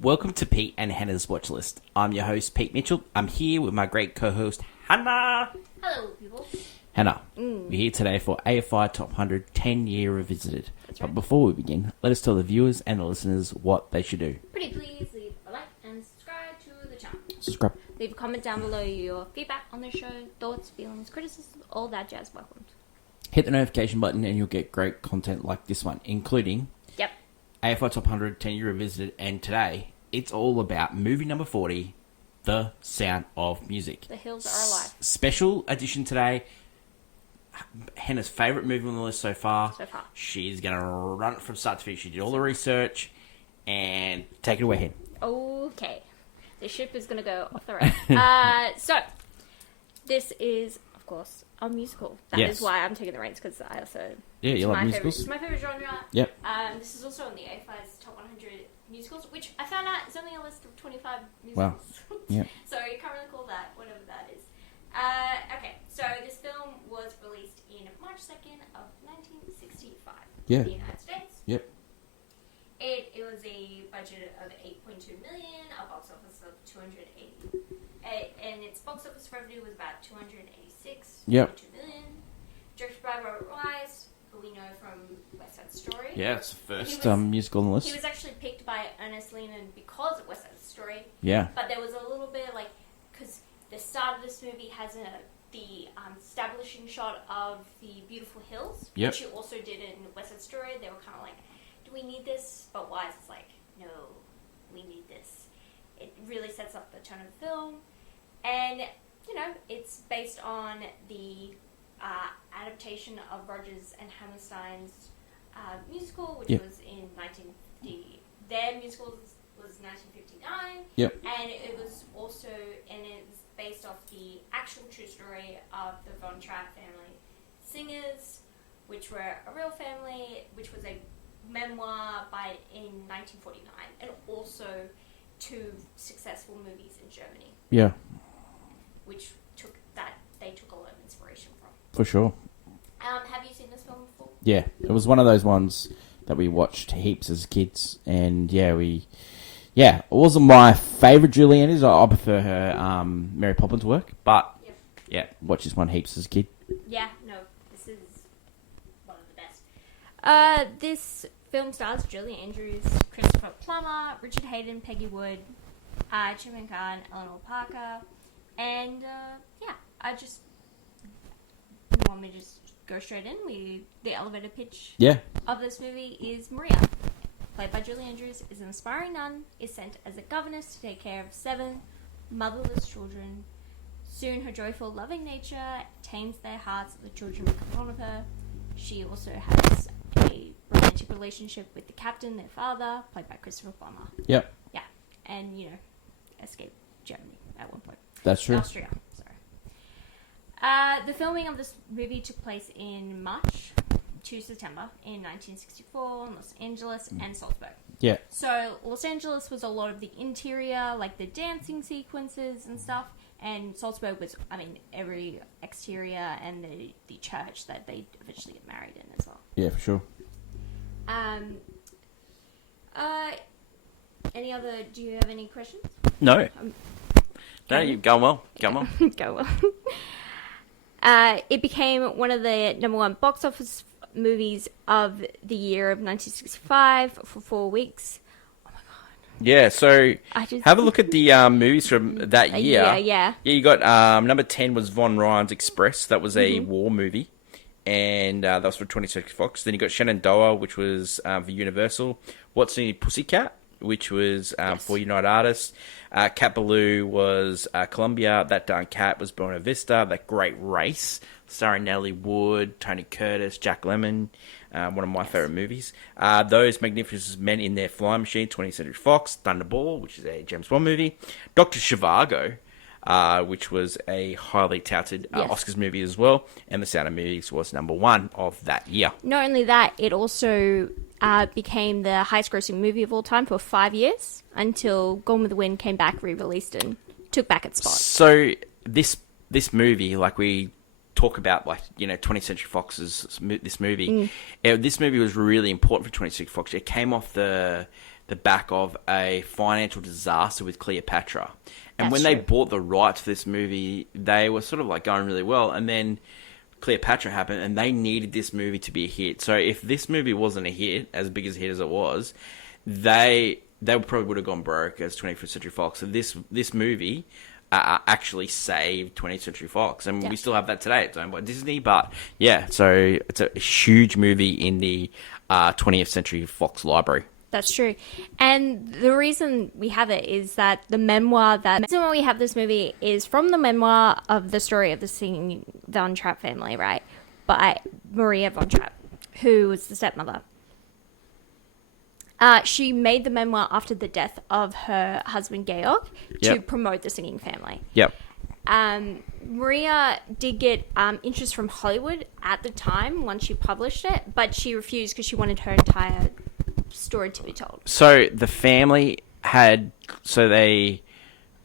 Welcome to Pete and Hannah's Watch List. I'm your host, Pete Mitchell. I'm here with my great co-host, Hannah. Hello, people. Hannah, we're here today for AFI Top 100 10-Year Revisited. That's But right. before we begin, let us tell the viewers and the listeners what they should do. Pretty please leave a like and subscribe to the channel. Subscribe. Leave a comment down below your feedback on the show, thoughts, feelings, criticism, all that jazz welcomed. Hit the notification button and you'll get great content like this one, including Yep. AFI Top 100 10-Year Revisited. And today, it's all about movie number 40, The Sound of Music. The hills are alive. Special edition today. Hannah's favourite movie on the list so far. She's going to run it from start to finish. She did all the research. And take it away, Hen. Okay. The ship is going to go off the rails. So, this is, of course, a musical. That is why I'm taking the reins, because I also... Yeah, you like musicals? It's my favourite genre. Yep. This is also on the AFI's Top 100 musicals, which I found out is only a list of 25 musicals. Wow. Yeah. So you can't really call that whatever that is. Okay, so this film was released in March 2nd of 1965 Yeah. in the United States. Yep. It was a budget of 8.2 million, a box office of 280, and its box office revenue was about 286.2 million. Directed by Robert Wise, who we know from West Side Story. Yeah, it's the first musical on the list. He was actually picked by Ernest Lehman because of West Side Story. Yeah. But there was a little bit like, because the start of this movie has the establishing shot of the beautiful hills, Yep. which he also did in West Side Story. They were kind of like, do we need this? But Wise is like, no, we need this. It really sets up the tone of the film. And, you know, it's based on the adaptation of Rodgers and Hammerstein's musical, which was in 1950. Their musical was 1959. Yep. And it was also, and it was based off the actual true story of the Von Trapp family singers, which were a real family, which was a memoir in 1949, and also two successful movies in Germany. Yeah. Which they took a lot of inspiration from. For sure. Have you seen this film before? Yeah. It was one of those ones that we watched heaps as kids. And it wasn't my favourite Julie Andrews. I prefer her Mary Poppins work. But, watched this one heaps as a kid. Yeah, no, this is one of the best. This film stars Julie Andrews, Christopher Plummer, Richard Hayden, Peggy Wood, Chimney Khan, Eleanor Parker, and I just want me to just go straight in. The elevator pitch of this movie is Maria, played by Julie Andrews, is an aspiring nun, is sent as a governess to take care of 7 motherless children. Soon her joyful, loving nature tames their hearts. The children become fond of her. She also has a romantic relationship with the captain, their father, played by Christopher Plummer. Yep. Yeah, and escape Germany at one point. That's true. Austria, sorry. The filming of this movie took place in March to September in 1964 in Los Angeles and Salzburg. Yeah. So Los Angeles was a lot of the interior, like the dancing sequences and stuff, and Salzburg was, every exterior and the church that they eventually get married in as well. Yeah, for sure. Do you have any questions? No. No, you've gone well. Go well. It became one of the #1 box office movies of the year of 1965 for 4 weeks. Oh my god. Yeah, so have a look at the movies from that year. Yeah. Yeah, you got number 10 was Von Ryan's Express. That was a war movie. And that was for 20th Century Fox. Then you got Shenandoah, which was for Universal. What's in Your Pussycat, which was for United Artists. Cat Ballou was Columbia. That Darn Cat was Buena Vista. That Great Race, starring Natalie Wood, Tony Curtis, Jack Lemmon. One of my favourite movies. Those Magnificent Men in Their Flying Machine, 20th Century Fox. Thunderball, which is a James Bond movie. Dr. Zhivago, which was a highly touted Oscars movie as well. And The Sound of Music was #1 of that year. Not only that, it also became the highest grossing movie of all time for 5 years until Gone with the Wind came back, re-released, and took back its spot. So this movie, like we talk about, 20th Century Fox's this movie. This movie was really important for 20th Century Fox. It came off the the back of a financial disaster with Cleopatra. And That's when they true. bought the rights for this movie, they were sort of like going really well. And then Cleopatra happened, and they needed this movie to be a hit. So if this movie wasn't a hit, as big a hit as it was, they probably would have gone broke as 21st Century Fox. So this movie actually saved 20th Century Fox, and we still have that today. It's owned by Disney, but yeah, so it's a huge movie in the 20th Century Fox library. That's true. And the reason we have it is that the reason why we have this movie is from the memoir of the story of the singing Von Trapp family, right? By Maria Von Trapp, who was the stepmother. She made the memoir after the death of her husband Georg to promote the singing family. Yep. Maria did get interest from Hollywood at the time once she published it, but she refused because she wanted her entire story to be told. So the family they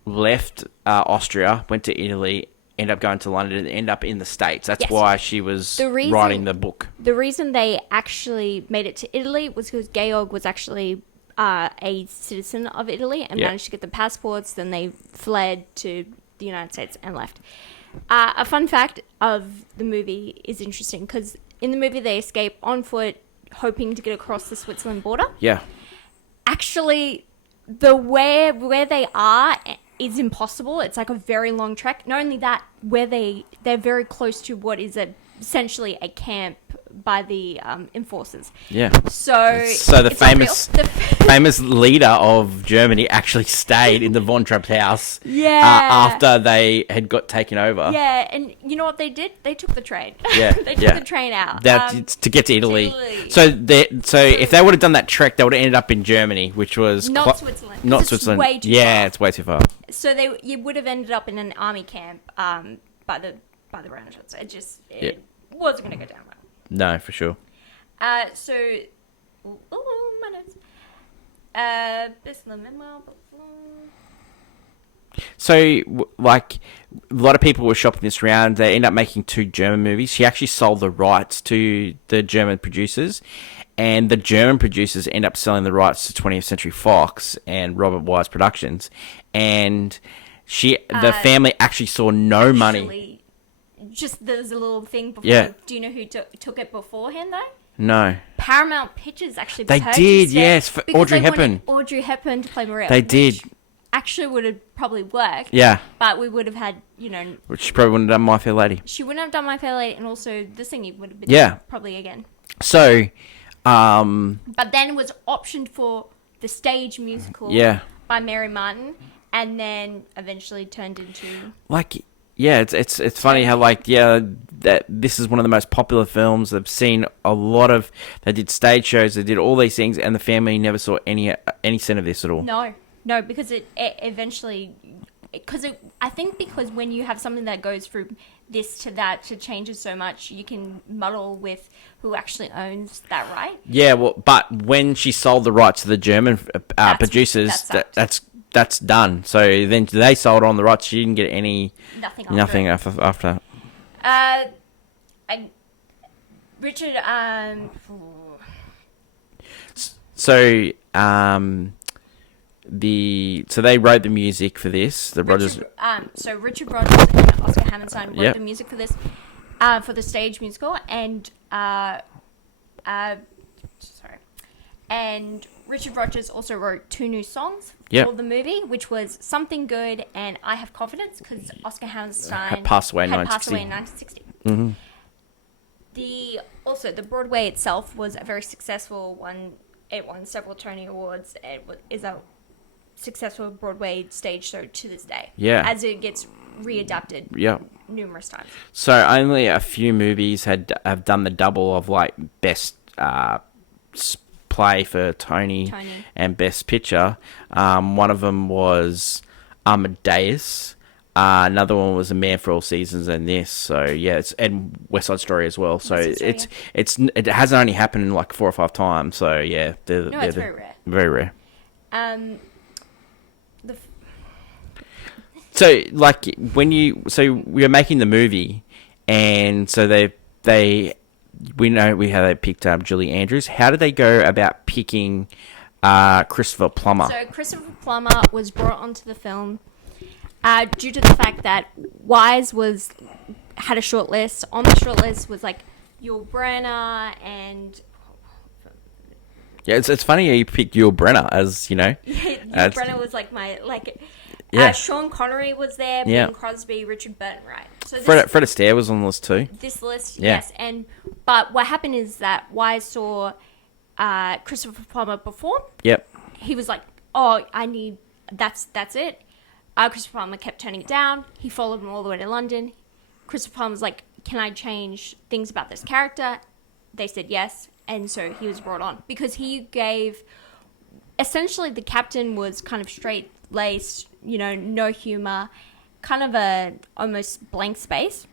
left Austria, went to Italy, ended up going to London, and ended up in the States. That's why she was writing the book. The reason they actually made it to Italy was because Georg was actually a citizen of Italy and managed to get the passports. Then they fled to the United States and left. A fun fact of the movie is interesting because in the movie they escape on foot, hoping to get across the Switzerland border. Yeah. Actually, the where they are is impossible. It's like a very long trek. Not only that, they're very close to what is essentially a camp by the enforcers. Yeah. So the famous leader of Germany actually stayed in the Von Trapp's house. After they had got taken over. Yeah, and you know what they did? They took the train. Yeah. They took the train out. To get to Italy. So if they would have done that trek, they would have ended up in Germany, which was not Switzerland. Not Switzerland. Way too far. It's way too far. So you would have ended up in an army camp by the Renaissance. It wasn't going to go down well. No, for sure. My notes. This is the memoir. So, like, a lot of people were shopping this around. They ended up making 2 German movies. She actually sold the rights to the German producers, and the German producers end up selling the rights to 20th Century Fox and Robert Wise Productions, and the family actually saw no money. Just there's a little thing before. Yeah. Do you know who took it beforehand though? No. Paramount Pictures actually. They purchased did, it yes, for Audrey Hepburn. Audrey Hepburn to play Maria. They did. Actually, would have probably worked. Yeah. But we would have had, Which she probably wouldn't have done My Fair Lady. She wouldn't have done My Fair Lady, and also the singing would have been probably again. So, But then it was optioned for the stage musical. By Mary Martin, and then eventually turned into it's funny how that this is one of the most popular films. They've seen a lot of. They did stage shows. They did all these things, and the family never saw any cent of this at all. No, because it eventually, I think because when you have something that goes through this to that to changes so much, you can muddle with who actually owns that right. Yeah, well, but when she sold the rights to the German producers, that's done. So then they sold on the rights. She didn't get nothing after that. Richard. So they wrote the music for this. Richard Rodgers and Oscar Hammerstein wrote the music for this, for the stage musical, and and Richard Rodgers also wrote 2 new songs for the movie, which was Something Good and I Have Confidence, because Oscar Hammerstein passed away in 1960. Mm-hmm. The Broadway itself was a very successful one. It won several Tony Awards. It is a successful Broadway stage show to this day. Yeah. As it gets readapted numerous times. So only a few movies have done the double of best play for Tony and best picture. One of them was Amadeus. Another one was A Man for All Seasons, and this. So and West Side Story as well. So it hasn't only happened 4 or 5 times. So they're it's very rare. Very rare. So we were making the movie, and so we know how they picked Julie Andrews. How did they go about picking Christopher Plummer. So Christopher Plummer was brought onto the film due to the fact that Wise had a short list. On the short list was like Yul Brynner and... Yeah, it's funny how you picked Yul Brynner as, you know... Yul Brynner was like my... Sean Connery was there, Yeah. Bing Crosby, Richard Burton, right? So Fred Astaire was on the list too. this list, Yeah. yes. But what happened is that Wise saw Christopher Plummer perform. Yep. He was like, "Oh, that's it." Christopher Plummer kept turning it down. He followed him all the way to London. Christopher Plummer was like, "Can I change things about this character?" They said yes, and so he was brought on because he gave. Essentially, the captain was kind of straight-laced, no humor, kind of a almost blank space.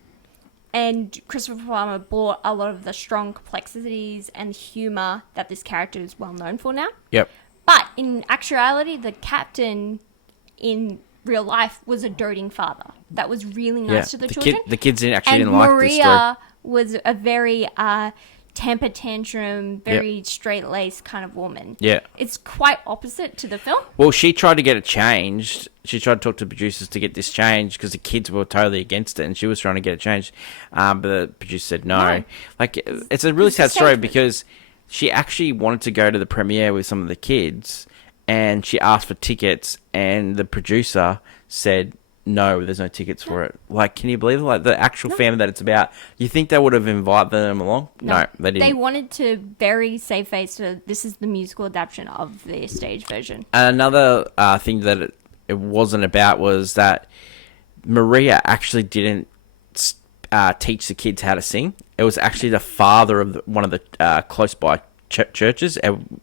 And Christopher Plummer brought a lot of the strong complexities and humor that this character is well known for now. Yep. But in actuality, the captain in real life was a doting father that was really nice to the children. The kids didn't like this story. Maria was a very temper tantrum, very straight-laced kind of woman. Yeah. It's quite opposite to the film. Well, she tried to get it changed. She tried to talk to the producers to get this changed because the kids were totally against it, and she was trying to get it changed. But the producer said no. No. Like, it's a really sad story statement. because she actually wanted to go to the premiere with some of the kids, and she asked for tickets, and the producer said, no, there's no tickets for it. Like, can you believe it? Like, the actual family that it's about, you think they would have invited them along? No, they didn't. They wanted to very save face, so this is the musical adaptation of the stage version. Another thing that it wasn't about was that Maria actually didn't teach the kids how to sing. It was actually the father of one of the close by churches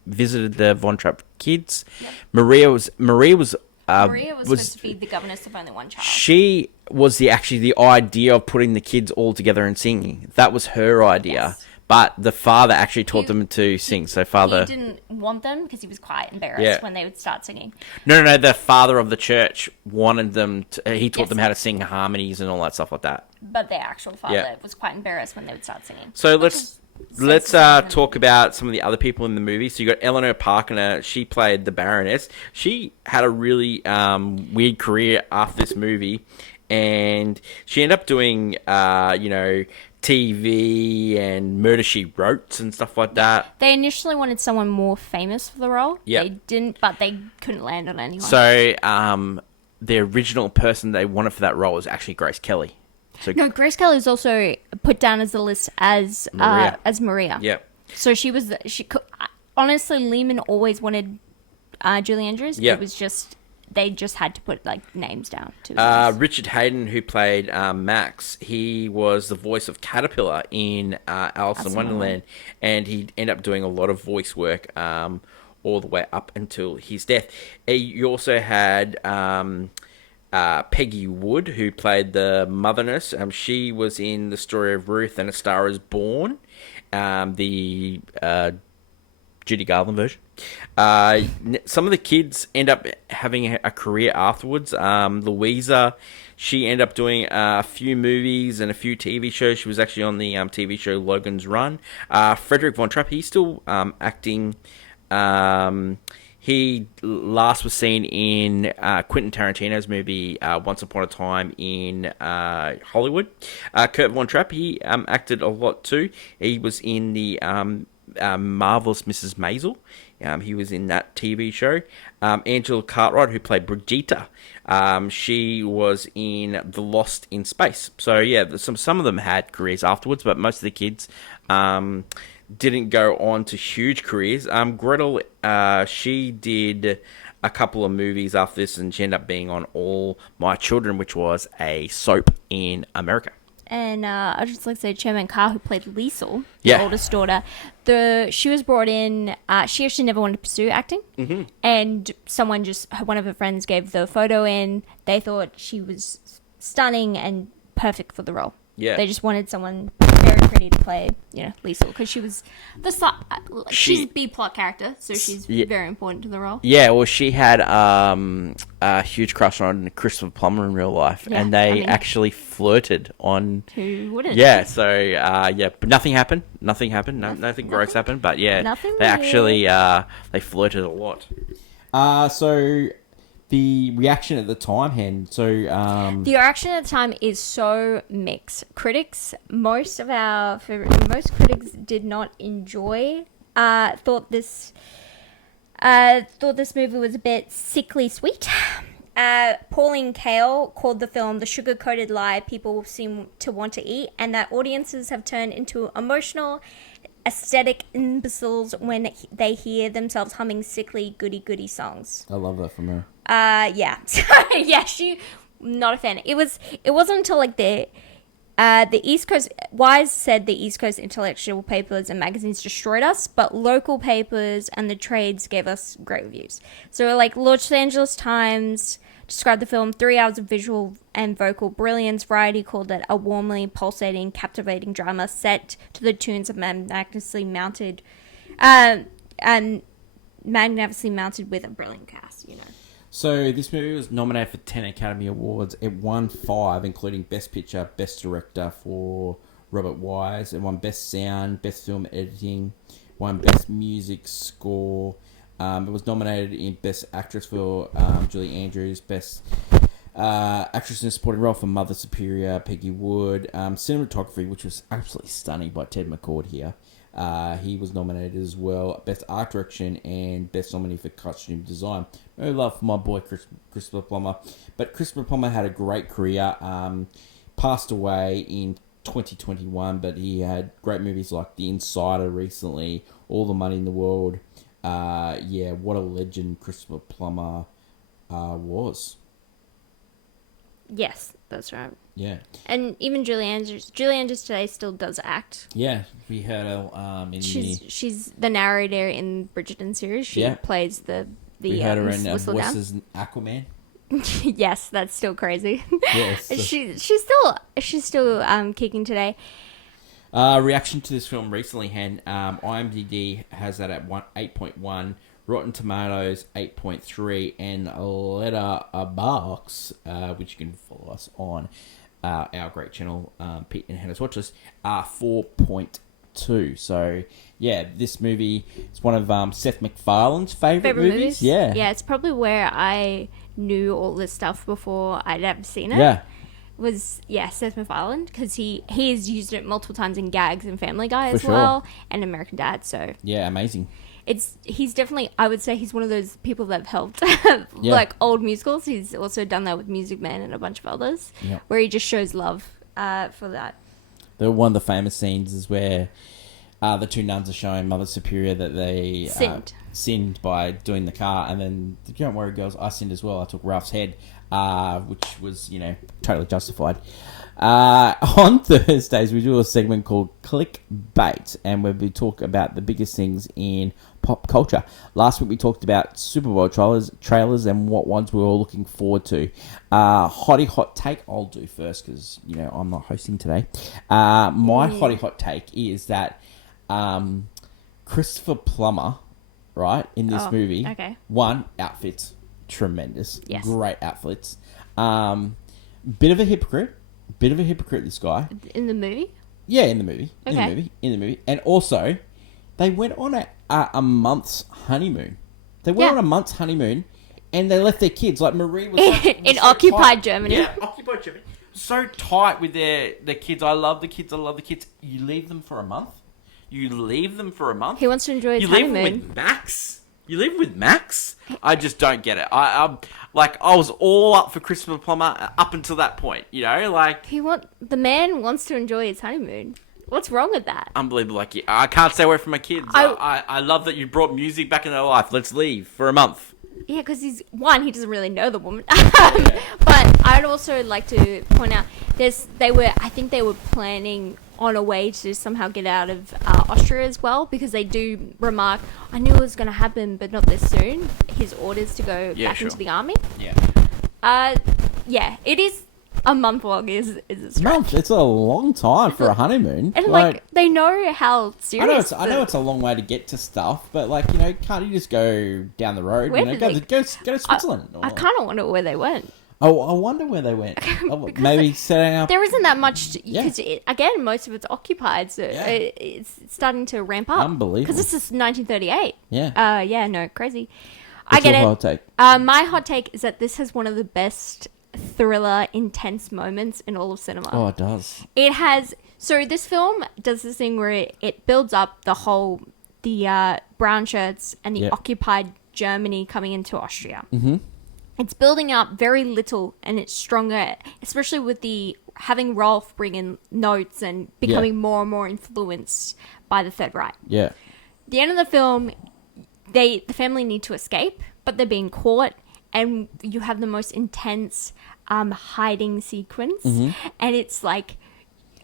visited the Von Trapp kids. Yep. Maria was Maria was supposed to be the governess of only one child. She was the idea of putting the kids all together and singing. That was her idea. Yes. But the father actually taught them to sing. So He didn't want them because he was quite embarrassed when they would start singing. No. The father of the church wanted them to... he taught Yes. them how to sing harmonies and all that stuff like that. But their actual father was quite embarrassed when they would start singing. So let's talk about some of the other people in the movie. So you got Eleanor Parker. She played the Baroness. She had a really weird career after this movie, and she ended up doing TV and Murder, She Wrote and stuff like that. They initially wanted someone more famous for the role. Yep. They didn't, but they couldn't land on anyone. So the original person they wanted for that role was actually Grace Kelly. So no, Grace Kelly was also put down as the list as Maria. Yep. So honestly, Lehman always wanted Julie Andrews. Yep. It was they just had to put names down to Richard Hayden, who played Max, he was the voice of Caterpillar in Alice in Wonderland, and he ended up doing a lot of voice work all the way up until his death. You also had Peggy Wood, who played the mother nurse. She was in The Story of Ruth and A Star Is Born, the Judy Garland version. Some of the kids end up having a career afterwards. Louisa, she ended up doing a few movies and a few TV shows. She was actually on the TV show Logan's Run. Frederick Von Trapp, he's still acting. He last was seen in Quentin Tarantino's movie Once Upon a Time in Hollywood. Kurt Von Trapp, he acted a lot too. He was in the Marvelous Mrs. Maisel. He was in that TV show. Angela Cartwright, who played Brigitte, she was in The Lost in Space. So yeah, some of them had careers afterwards, but most of the kids didn't go on to huge careers. Gretel, she did a couple of movies after this, and she ended up being on All My Children, which was a soap in America. And I'd just like to say Chairman Carr, who played Liesel, the oldest daughter, she was brought in, she actually never wanted to pursue acting. Mm-hmm. And one of her friends gave the photo in. They thought she was stunning and perfect for the role. Yeah. They just wanted someone very pretty to play, Liesl, because she was she's a B plot character, so she's very important to the role. Yeah, well, she had a huge crush on Christopher Plummer in real life, and they actually flirted on. Who wouldn't? Yeah, so but nothing happened. Nothing happened. Nothing gross happened. But yeah, they actually they flirted a lot. So the reaction at the time, Hen. So the reaction at the time is so mixed. Most critics did not enjoy. Thought this movie was a bit sickly sweet. Pauline Kael called the film the sugar-coated lie people seem to want to eat, and that audiences have turned into emotional, aesthetic imbeciles when they hear themselves humming sickly goody-goody songs. I love that from her. Yeah. Yeah, she... Not a fan. It wasn't until, like, the East Coast... Wise said the East Coast intellectual papers and magazines destroyed us, but local papers and the trades gave us great reviews. So, like, Los Angeles Times described the film 3 hours of visual and vocal brilliance. Variety called it a warmly pulsating, captivating drama set to the tunes of magnificently mounted with a brilliant cast, So this movie was nominated for 10 Academy Awards. It won 5, including Best Picture, Best Director for Robert Wise. It won Best Sound, Best Film Editing, won Best Music Score. It was nominated in Best Actress for Julie Andrews, Best Actress in a Supporting Role for Mother Superior, Peggy Wood. Cinematography, which was absolutely stunning by Ted McCord here. He was nominated as well. Best Art Direction and Best Nominee for Costume Design. No love for my boy Christopher Plummer. But Christopher Plummer had a great career. Passed away in 2021, but he had great movies like The Insider recently, All the Money in the World. What a legend Christopher Plummer was. Yes, that's right. Yeah. And even Julie Andrews today still does act. Yeah, we heard her she's the narrator in Bridgerton series. She plays the we heard her in Whistledown. Voices Aquaman. Yes, that's still crazy. Yes. she's still kicking today. Reaction to this film recently, Hen. IMDb has that at 8.1. Rotten Tomatoes 8.3, and Letterboxd, which you can follow us on our great channel, Pete and Hannah's Watchlist, 4.2. So yeah, this movie is one of Seth MacFarlane's favorite movies. Yeah, it's probably where I knew all this stuff before I'd ever seen it. Yeah. Was Seth MacFarlane, because he has used it multiple times in gags in Family Guy For as sure. well, and American Dad. So yeah, amazing. He's definitely, I would say he's one of those people that have helped like old musicals. He's also done that with Music Man and a bunch of others, where he just shows love for that. One of the famous scenes is where the two nuns are showing Mother Superior that they sinned by doing the car, and then don't worry girls, I sinned as well. I took Ralph's head, which was totally justified. On Thursdays we do a segment called Clickbait, and where we talk about the biggest things in pop culture. Last week we talked about Super Bowl trailers and what ones we were all looking forward to. Hottie hot take I'll do first, because I'm not hosting today. My hottie hot take is that Christopher Plummer, right, in this movie, one, outfits tremendous. Yes. Great outfits. Bit of a hypocrite, this guy. In the movie? Yeah, in the movie. Okay. In the movie. And also, they went on a month's honeymoon. On a month's honeymoon, and they left their kids. Like, Marie was in so occupied Germany. Yeah, occupied Germany. So tight with their kids. I love the kids. You leave them for a month? He wants to enjoy his You honeymoon. leave with Max? You live with Max? I just don't get it. I was all up for Christopher Plummer up until that point, The man wants to enjoy his honeymoon. What's wrong with that? Unbelievable. I can't stay away from my kids. I love that you brought music back in their life. Let's leave for a month. Yeah, because he doesn't really know the woman. But I'd also like to point out, I think they were planning on a way to somehow get out of Austria as well, because they do remark, I knew it was going to happen, but not this soon. His orders to go back into the army. Yeah. Yeah, it is. a month long is a stretch. Month. It's a long time for a honeymoon. And like they know how serious. I know it's a long way to get to stuff, but like can't you just go down the road? Where Go did to Switzerland. I kind of wonder where they went. Oh, I wonder where they went. Maybe setting up. There isn't that much because again, most of it's occupied, so it's starting to ramp up. Unbelievable. Because this is 1938. Yeah. No, crazy. What's I get your it. hot take? My hot take is that this has one of the best thriller, intense moments in all of cinema. Oh, it does. It has. So this film does this thing where it builds up the brown shirts and the occupied Germany coming into Austria. Mm-hmm. It's building up very little, and it's stronger, especially with having Rolf bring in notes and becoming more and more influenced by the Third Reich. Yeah. The end of the film, the family need to escape, but they're being caught, and you have the most intense hiding sequence, and it's like,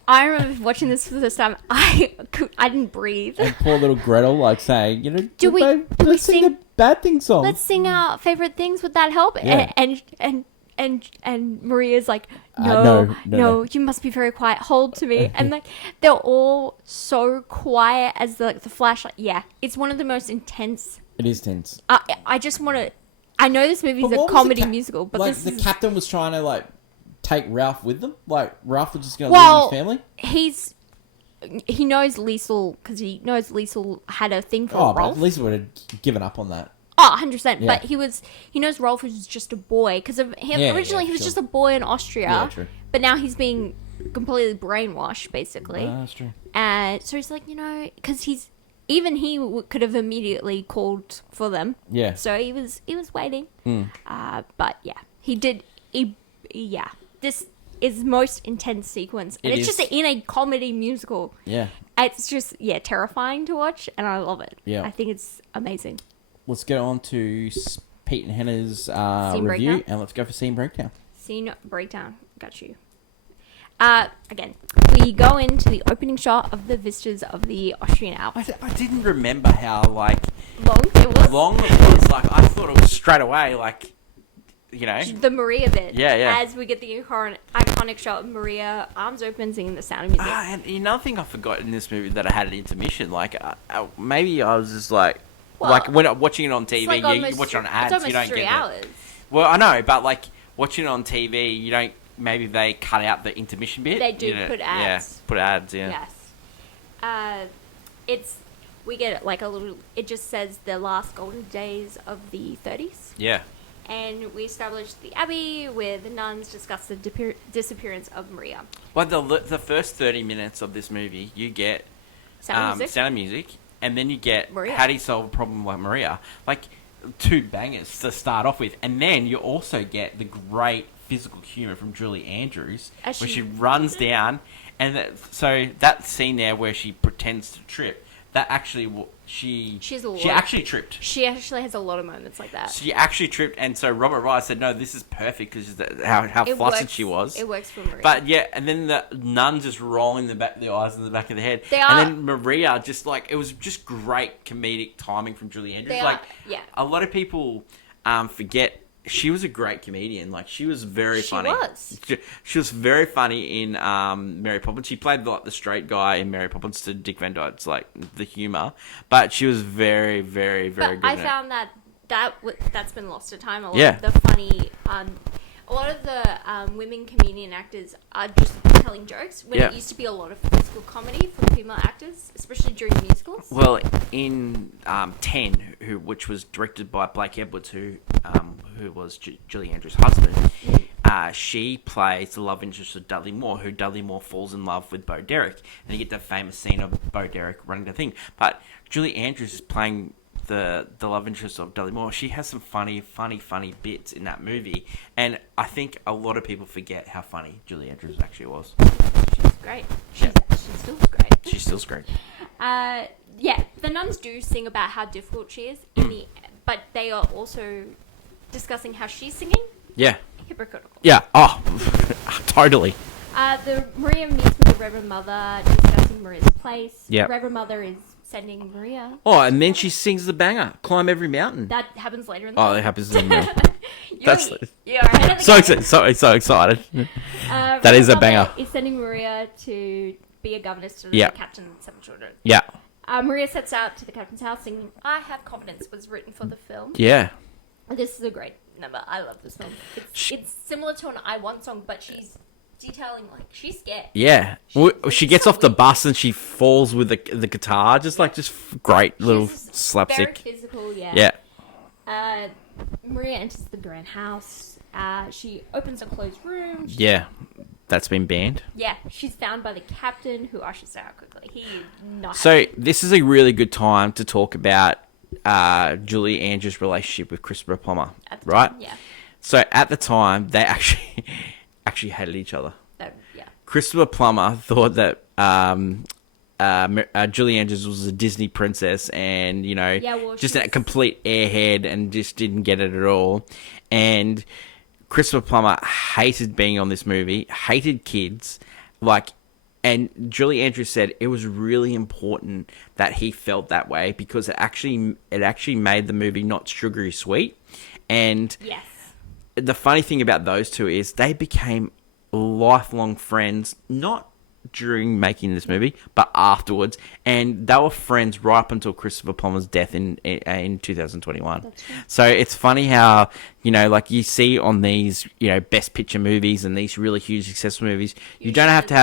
I remember watching this for the first time. I didn't breathe. And poor little Gretel, like saying, do we let's sing the bad thing song. Let's sing our favorite things. Would that help? Yeah. And Maria's like, no, you must be very quiet. Hold to me. And like, they're all so quiet as the flashlight. Yeah, it's one of the most intense. It is tense. I just want to. I know this movie is a comedy musical, but like this captain was trying to like take Ralph with them. Like Ralph was just going to leave his family. He knows Liesel because he knows Liesel had a thing for Rolf. But Liesel would have given up on that. Oh, 100%. Yeah. But he knows Rolf was just a boy because originally he was just a boy in Austria. Yeah, true. But now he's being completely brainwashed, basically. That's true. And so he's like, because he could have immediately called for them. Yeah. So he was waiting. But yeah, he did. This is most intense sequence, and it's just in a comedy musical. Yeah. It's just terrifying to watch, and I love it. Yeah. I think it's amazing. Let's get on to Pete and Hannah's Scene review, breakdown? and let's go for scene breakdown. Scene breakdown. Got you. Again, we go into the opening shot of the vistas of the Austrian Alps. I didn't remember how Long it was. long it was. Like I thought it was straight away. Like The Maria bit. Yeah. As we get the iconic shot of Maria, arms open, singing the Sound of Music. And another thing I forgot in this movie that I had an intermission. Like maybe I was just like when I'm watching it on TV, you watch it on ads. It's almost you don't 3 get hours. Well, I know, but like watching it on TV, you don't. Maybe they cut out the intermission bit. They do put ads. Yeah, put ads. Yeah. Yes. We get like a little. It just says the last golden days of the 30s. Yeah. And we established the Abbey where the nuns discuss the disappearance of Maria. Well, the first 30 minutes of this movie, you get Sound of Music, and then you get Maria. How do you solve a problem like Maria? Like 2 bangers to start off with, and then you also get the great physical humour from Julie Andrews, where she runs down, and so that scene there where she pretends to trip, that actually she actually tripped. She actually has a lot of moments like that. She actually tripped, and so Robert Wright said, "No, this is perfect because how flustered she was." It works for Maria. But yeah, and then the nun just rolling the eyes in the back of the head, and then Maria just like it was just great comedic timing from Julie Andrews. A lot of people forget. She was a great comedian. Like she was very funny. She was very funny in Mary Poppins. She played like the straight guy in Mary Poppins to Dick Van Dyke's like the humor, but she was very, very, very good. I found that's been lost to time. A lot of the funny, a lot of the women comedian actors are just telling jokes. When it used to be a lot of physical comedy from female actors, especially during musicals. Well, in 10, which was directed by Blake Edwards, who was Julie Andrews' husband, she plays the love interest of Dudley Moore, who Dudley Moore falls in love with Bo Derek, and you get the famous scene of Bo Derek running the thing. But Julie Andrews is playing the love interest of Dudley Moore. She has some funny bits in that movie, and I think a lot of people forget how funny Julie Andrews actually was. She's great. She's still great. She's still great. The nuns do sing about how difficult she is, but they are also discussing how she's singing. Yeah. Hypocritical. Yeah. Oh, totally. The Maria meets with the Reverend Mother, discussing Maria's place. Yeah. The Reverend Mother is sending Maria. Oh, and then she sings the banger, "Climb Every Mountain." That happens later in the Oh, it happens in the You're ahead so excited. That is a banger. Is sending Maria to be a governess to Yeah. the captain and 7 children. Yeah. Maria sets out to the captain's house singing "I Have Confidence" was written for the film. Yeah. This is a great number. I love this film. It's similar to an "I Want" song, but she's detailing like she's scared. Yeah. She gets off the bus and she falls with the guitar. Just great little slapstick. Very physical, yeah. Yeah. Maria enters the grand house. She opens a closed room. Yeah. That's been banned. Yeah, she's found by the captain, who ushers her out quickly. He not. So happy. this is a really good time to talk about Julie Andrews' relationship with Christopher Plummer, At the right? time, yeah. So at the time, they actually hated each other. Yeah. Christopher Plummer thought that Julie Andrews was a Disney princess and, just a complete airhead and just didn't get it at all. And Christopher Plummer hated being on this movie, hated kids, and Julie Andrews said it was really important that he felt that way because it actually made the movie not sugary sweet. And Yes. the funny thing about those two is they became lifelong friends, not during making this movie, but afterwards. And they were friends right up until Christopher Plummer's death in 2021. That's true. So it's funny how, you see on these, best picture movies and these really huge successful movies, you don't have to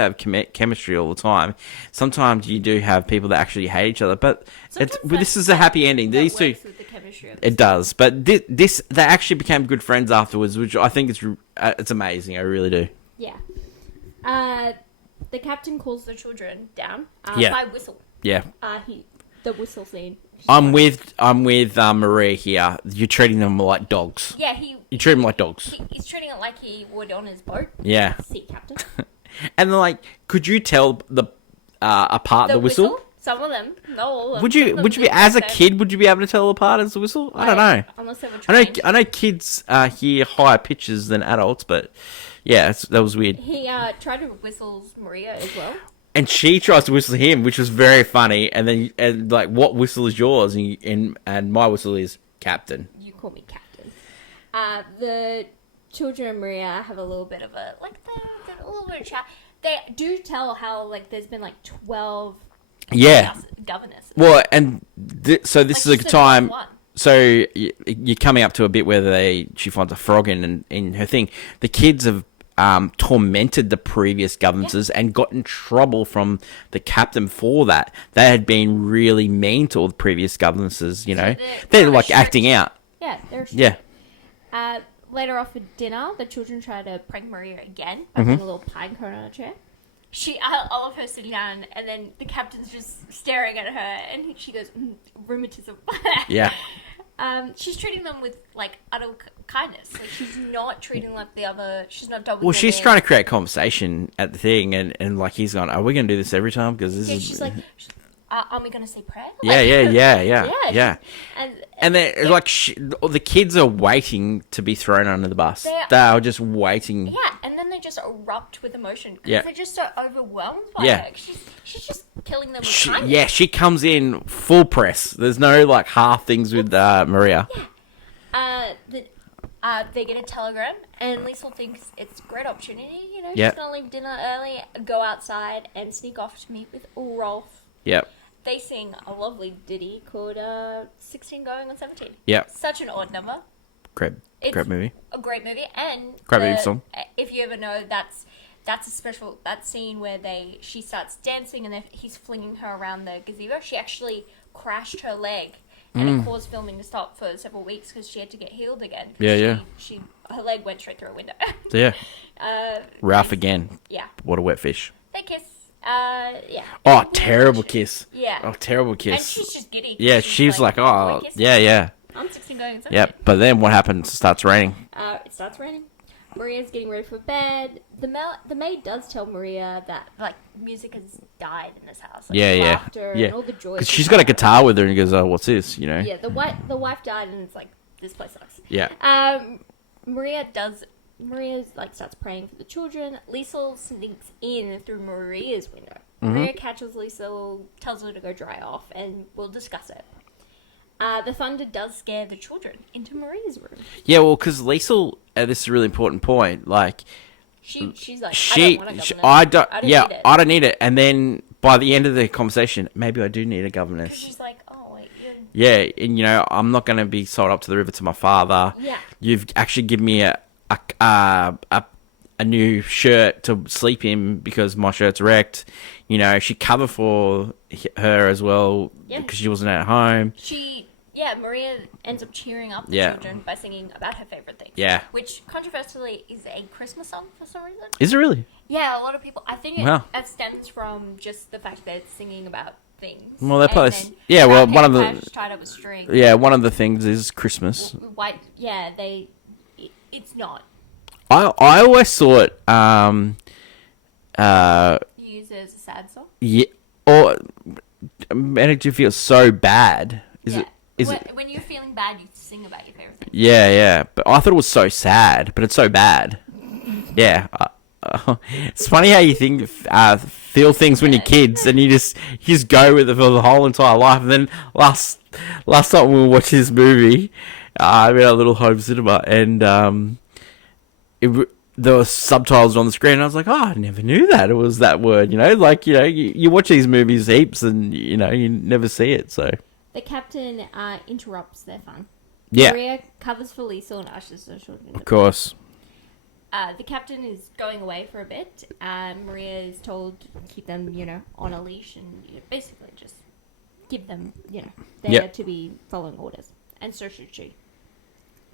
have chemistry all the time. Sometimes you do have people that actually hate each other, but this is a happy ending. These two, with the chemistry of it does. But they actually became good friends afterwards, which I think it's amazing. I really do. Yeah. The captain calls the children down Yeah. by whistle. Yeah. The whistle scene. I'm with Maria here. You're treating them like dogs. Yeah, You treat them like dogs. he's treating it like he would on his boat. Yeah. See, captain. And they're like, could you tell apart the whistle? Some of them, not all of them. Would you be as a kid? Would you be able to tell apart as a whistle? I don't know. Unless they were I trained. know kids hear higher pitches than adults, but yeah, that was weird. He tried to whistle Maria as well. And she tries to whistle him, which was very funny. And then what whistle is yours? And my whistle is Captain. You call me captain. The children and Maria have a little bit of a little bit of chat. They do tell how there's been 12 governors. Well, and so this is a just time. one. So you're coming up to a bit where she finds a frog in her thing. The kids have tormented the previous governors and got in trouble from the captain for that. They had been really mean to all the previous governors. They're acting out. Yeah, they're Yeah. Later off at dinner, the children try to prank Maria again by putting a little pine cone on a chair. I love her sitting down, and then the captain's just staring at her, and she goes, rheumatism. Yeah. She's treating them with utter kindness. She's not treating them like the other. She's not doubling. Well, she's trying to create conversation at the thing, and he's going, "Are we going to do this every time? Because this is." She's like, "Are we going to say prayer?" Yeah. And they're the kids are waiting to be thrown under the bus. They are just waiting. Yeah, and then they just erupt with emotion because they're just so overwhelmed by her. She's just killing them with kindness. Yeah, she comes in full press. There's no half things with Maria. Yeah. They get a telegram, and Liesl thinks it's a great opportunity. She's going to leave dinner early, go outside, and sneak off to meet with Rolf. Yep. They sing a lovely ditty called 16 Going on 17. Yep. Such an odd number. Great movie. A great movie. And great movie song. If you ever know, that's a special, that scene where she starts dancing and he's flinging her around the gazebo. She actually crashed her leg and it caused filming to stop for several weeks because she had to get healed again. Her leg went straight through a window. Yeah. Ralph again. Yeah. What a wet fish. They kiss. Yeah. Oh, terrible kiss. Yeah. Oh, terrible kiss. And she's just giddy. Yeah, she's like, oh, yeah. I'm 16 going on 17. Yep, but then what happens? It starts raining. It starts raining. Maria's getting ready for bed. The maid does tell Maria that music has died in this house. Laughter and all the joy. Because she's got a guitar with her and goes, "Oh, what's this?" Yeah, the wife died and it's this place sucks. Yeah. Maria starts praying for the children. Liesl sneaks in through Maria's window. Maria catches Liesl, tells her to go dry off, and we'll discuss it. The thunder does scare the children into Maria's room. Yeah, well, because Liesl, this is a really important point. Like, she's like, she, I don't want a governess. I don't, need it. I don't need it. And then by the end of the conversation, maybe I do need a governess. Because she's like, oh wait, yeah, and I'm not going to be sold up to the river to my father. Yeah. You've actually given me a new shirt to sleep in because my shirt's wrecked. She covered for her as well because she wasn't at home. Maria ends up cheering up the children by singing about her favorite things. Yeah. Which, controversially, is a Christmas song for some reason. Is it really? Yeah, a lot of people. I think it stems from just the fact that it's singing about things. Well, they probably. One of the. Tied up with string. Yeah, one of the things is Christmas. White. Yeah, it's not. I always thought. You use it as a sad song. Yeah, or made you feel so bad. When you're feeling bad, you sing about your favorite thing. Yeah. But I thought it was so sad, but it's so bad. Yeah. It's funny how you feel things when you're kids, and you just go with it for the whole entire life. And then last time we were watching this movie, I went to a little home cinema, and there were subtitles on the screen, and I was like, oh, I never knew that it was that word. You watch these movies heaps, and you never see it. So the captain interrupts their fun. Yeah. Maria covers for Liesl and ushers the children. Of course. The captain is going away for a bit. Maria is told to keep them, on a leash and basically just give them, they're to be following orders. And so should she.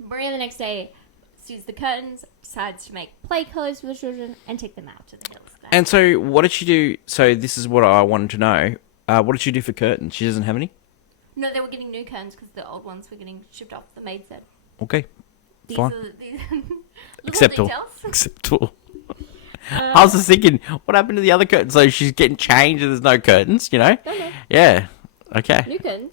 Maria the next day sees the curtains, decides to make play clothes for the children, and take them out to the hills. And so what did she do? So this is what I wanted to know. What did she do for curtains? She doesn't have any? No, they were getting new curtains because the old ones were getting shipped off. The maid said. Okay. These Fine. are Acceptable. details. Acceptable. I was just thinking, what happened to the other curtains? So she's getting changed and there's no curtains, No. Yeah. Okay. New curtains.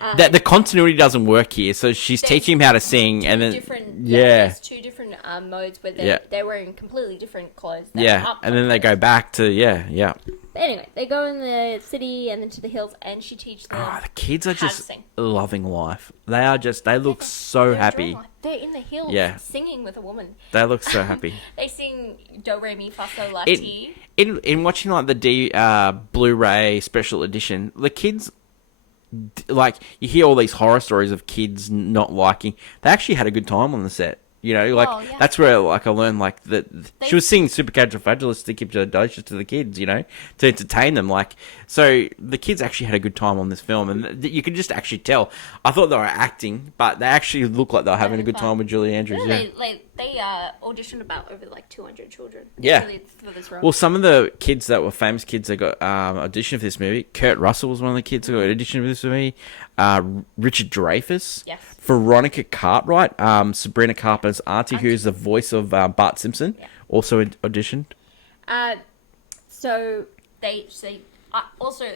The continuity doesn't work here, so she's teaching him how to sing, and then there's two different modes where they're wearing completely different clothes. And then they go back to But anyway, they go in the city and then to the hills, and she teaches them. The kids are how to just sing. loving life. They look so happy. They're in the hills singing with a woman. They look so happy. They sing Do Re Mi Fa Sol La Ti. In watching like the Blu-ray special edition, the kids. Like, you hear all these horror stories of kids not liking. They actually had a good time on the set. That's where I learned that she was singing Supercalifragilisticexpialidocious to the kids, to entertain them. So the kids actually had a good time on this film, and you could just actually tell. I thought they were acting, but they actually looked like they were having a good time with Julie Andrews. They auditioned about over 200 children. Yeah. For this role. Well, some of the kids that were famous kids that got auditioned for this movie. Kurt Russell was one of the kids that got auditioned for this movie. Richard Dreyfuss. Yes. Veronica Cartwright, Sabrina Carpenter's auntie, who's the voice of Bart Simpson, also auditioned. So they also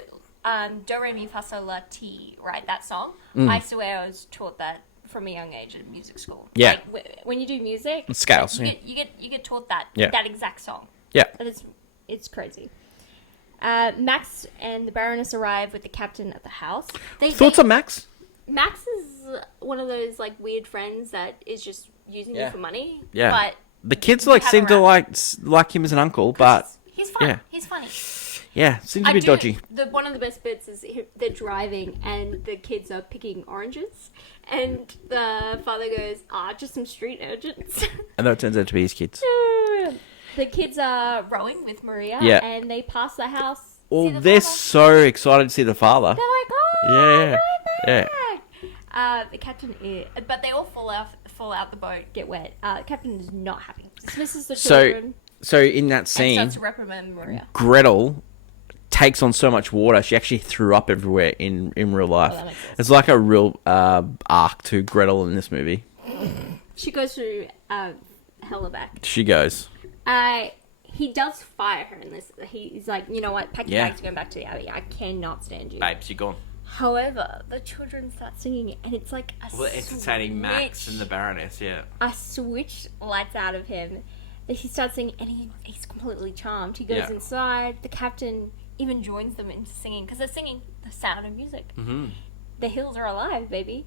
Do Re Mi Fa Sol La Ti, right? That song. I swear I was taught that from a young age at music school. Yeah. When you do music, scales. You get taught that that exact song. Yeah. And it's crazy. Max and the Baroness arrive with the captain at the house. Thoughts on Max? Max is one of those weird friends that is just using you for money. Yeah. But the kids seem to like him as an uncle, but he's fun. Yeah. He's funny. Yeah, seems a bit dodgy. One of the best bits is they're driving and the kids are picking oranges, and the father goes, just some street urchins. And that turns out to be his kids. The kids are rowing with Maria, and they pass the house. Well, they're so excited to see the father. They're like, oh, yeah. The captain is, but they all fall out the boat, get wet. The captain is not happy. Dismisses the children. So in that scene, and starts to reprimand Maria. Gretel takes on so much water, she actually threw up everywhere in real life. That makes sense. It's like a real arc to Gretel in this movie. She goes through hell and back. She goes. He does fire her in this. He's like, you know what, pack your bags, going back to the Abbey. I cannot stand you. Babes, you're gone. However, the children start singing it, and it's like entertaining Max and the Baroness, a switch lights out of him. He starts singing, and he's completely charmed. He goes inside. The captain even joins them into singing, because they're singing the sound of music. Mm-hmm. the hills are alive, baby.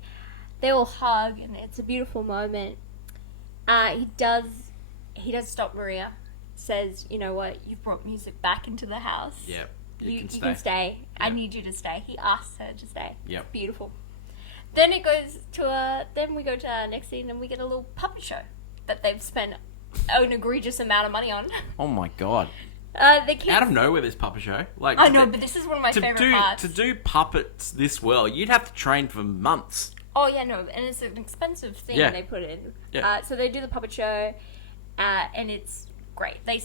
They all hug, and it's a beautiful moment. He does stop Maria. Says, you know what? You've brought music back into the house. Yep. You can stay. Yep. I need you to stay. He asks her to stay. Yep. It's beautiful. Then it goes to then we go to our next scene, and we get a little puppet show that they've spent an egregious amount of money on. Oh my god. The kids, Out of nowhere, this puppet show. Like I know, but this is one of my favorite parts. To do puppets this well, you'd have to train for months. Oh yeah, no, and it's an expensive thing they put in. Yeah. So they do the puppet show, and it's great. They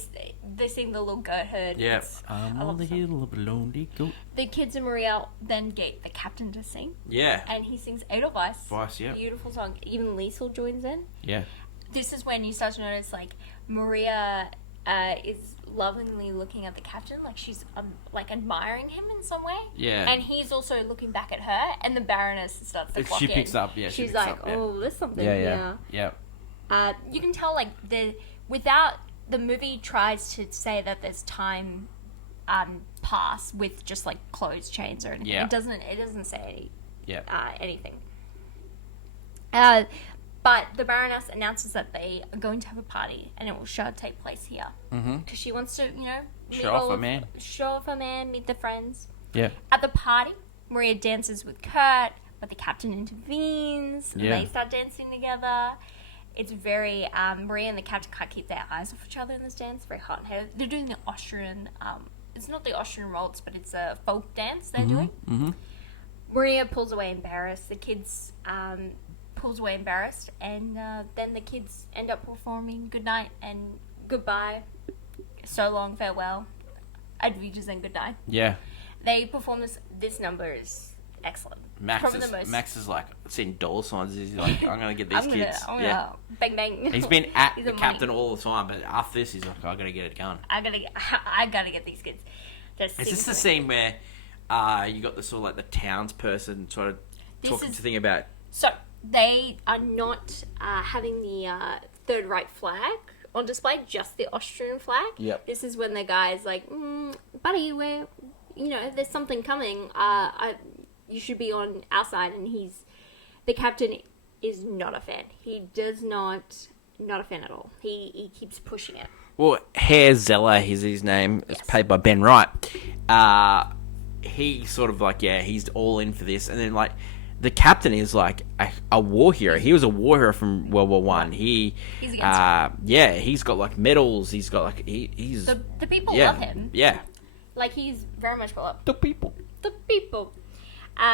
sing the little goat herd. Yeah. I'm on the hill of a lonely goat. The kids and Maria then get the captain to sing. Yeah. And he sings Edelweiss. Twice, yeah. Beautiful song. Even Liesel joins in. Yeah. This is when you start to notice, like, Maria is lovingly looking at the captain, like she's like admiring him in some way. Yeah. And he's also looking back at her, and the Baroness starts to clock in. She picks up, yeah. She's picks like, up, yeah. oh, there's something Yeah. here. Yeah. You can tell, like, without the movie tries to say that there's time pass with just like clothes chains or anything. Yeah. It doesn't say anything. But the Baroness announces that they are going to have a party, and it will take place here because she wants to, Show off her man. meet the friends. Yeah. At the party, Maria dances with Kurt, but the captain intervenes. And Yeah. they start dancing together. It's very Maria and the captain can't keep their eyes off each other in this dance. Very hot and heavy. They're doing the Austrian. It's not the Austrian waltz, but it's a folk dance they're doing. Mm-hmm. Maria pulls away embarrassed. The kids pulls away embarrassed, and then the kids end up performing "Good Night" and "Goodbye," "So Long," "Farewell," "Ad Vidas" and "Good Night." Yeah. They perform this number is excellent. Max is like seeing dollar signs. He's like, I'm gonna get these kids. I'm gonna bang bang. He's been at He's the a captain money. all the time, but after this, he's like, I gotta get it going. I gotta get these kids. Is this the scene where you got the sort of like the townsperson sort of talking to thing about? So they are not having the Third Reich flag on display, just the Austrian flag. Yep. This is when the guy's like, buddy, there's something coming. You should be on our side, and the captain is not a fan. He does not a fan at all. He keeps pushing it. Well, Herr Zeller is his name. It's played by Ben Wright. He sort of like, he's all in for this, and then like the captain is like a war hero. He was a war hero from World War One. He's against he's got like medals. He's got like he's the people love him. Yeah, like he's very much beloved. The people.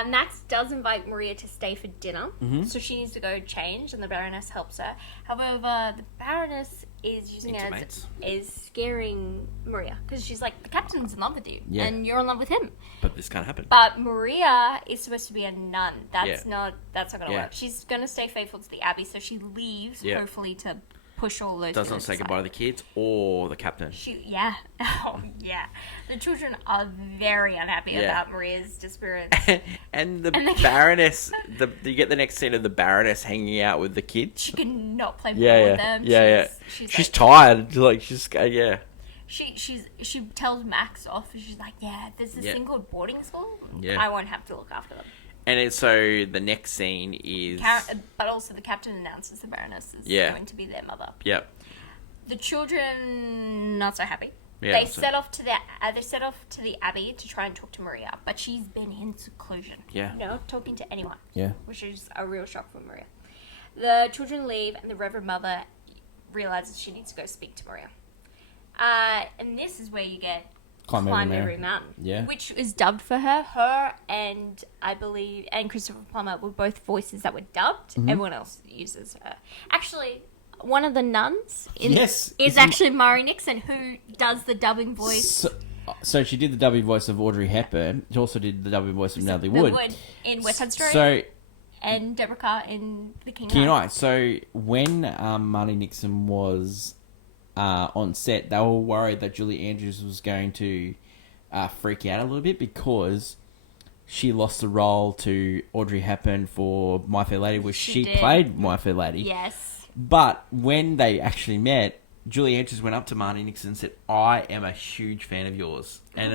Max does invite Maria to stay for dinner, so she needs to go change, and the Baroness helps her. However, the Baroness is using it is scaring Maria, because she's like, the captain's in love with you, and you're in love with him. but this can't happen. But Maria is supposed to be a nun. That's not going to work. She's going to stay faithful to the Abbey, so she leaves, hopefully to push all those. Does not say goodbye to the kids or the captain. The children are very unhappy about Maria's disappearance. and the Baroness, you get the next scene of the Baroness hanging out with the kids. She cannot play ball with them. She's like, tired. Like she's She tells Max off, and she's like, there's this thing called boarding school. I won't have to look after them. And so the next scene is... but also the captain announces the Baroness is going to be their mother. Yep. The children, not so happy. Yeah, they set off to the Abbey to try and talk to Maria, but she's been in seclusion. Yeah. Not talking to anyone. Yeah. Which is a real shock for Maria. The children leave, and the Reverend Mother realizes she needs to go speak to Maria. And this is where you get Climb Every Mountain, which is dubbed for her. Her and I believe Christopher Plummer were both voices that were dubbed. Everyone else uses her. Actually, one of the nuns is actually Mari Nixon, who does the dubbing voice. So she did the dubbing voice of Audrey Hepburn. She also did the dubbing voice of Natalie Wood in West Side Story. And Deborah Carr in The King and I. So when Marnie Nixon was on set, they were worried that Julie Andrews was going to freak out a little bit because she lost the role to Audrey Hepburn for My Fair Lady, where she played My Fair Lady. Yes. But when they actually met, Julie Andrews went up to Marnie Nixon and said, I am a huge fan of yours. And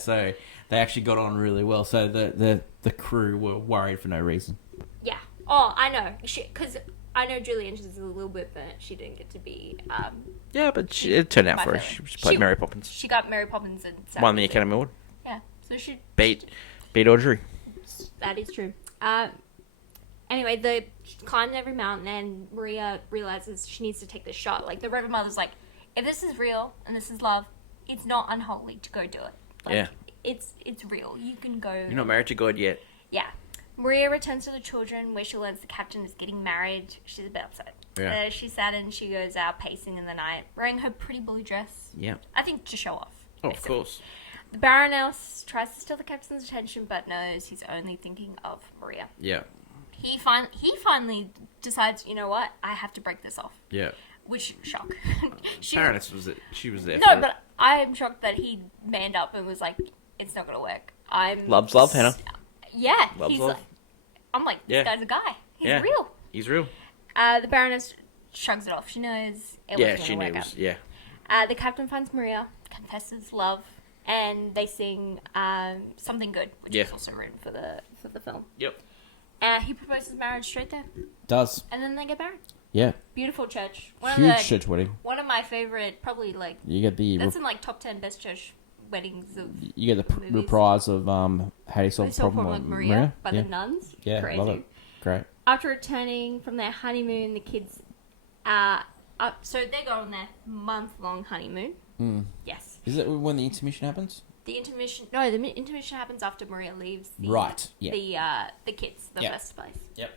so they actually got on really well. So the crew were worried for no reason. Yeah. Oh, I know. Because I know Julie Andrews is a little bit burnt. She didn't get to be. Yeah, but it turned out my for her. favorite. She played Mary Poppins. She got Mary Poppins and Won the Academy Award. Yeah. So she Beat Audrey. That is true. Anyway, they climbed every mountain, and Maria realizes she needs to take this shot. Like, the Reverend Mother's like, if this is real and this is love, it's not unholy to go do it. Like, Yeah. It's real. You can go. You're not married to God yet. Yeah. Maria returns to the children, where she learns the captain is getting married. She's a bit upset. Yeah. She's sad, and she goes out pacing in the night, wearing her pretty blue dress. Yeah. I think to show off. Oh, of basically. course. The Baroness tries to steal the captain's attention, but knows he's only thinking of Maria. Yeah. He finally decides, you know what, I have to break this off. Yeah. Which, shock. Baroness was it? She was there. No, but I'm shocked that he manned up and was like, it's not going to work. Loves love, Hannah. Yeah. Loves he's love. like, I'm like, this Yeah. guy's a guy. He's Yeah. real. He's real. The Baroness shrugs it off. She knows it Yeah, wasn't she going to knew. work out. Yeah. The captain finds Maria, confesses love, and they sing Something Good, which Yeah. is also written for the film. Yep. He proposes marriage straight there, Does. and then they get married. Yeah. Beautiful church. One Huge of the, church wedding. One of my favorite, probably like You get the that's in like top 10 best church weddings of. you get the movies. reprise of How Do You Solve I the saw Problem Problem with with Maria? by Yeah. the nuns. Yeah, Crazy. love it. Great. After returning from their honeymoon, the kids, so they go on their month-long honeymoon. Mm. Yes. Is it when the intermission happens? The intermission. No, the intermission happens after Maria leaves. Right. Yeah. The kids. The Yep. first place. Yep.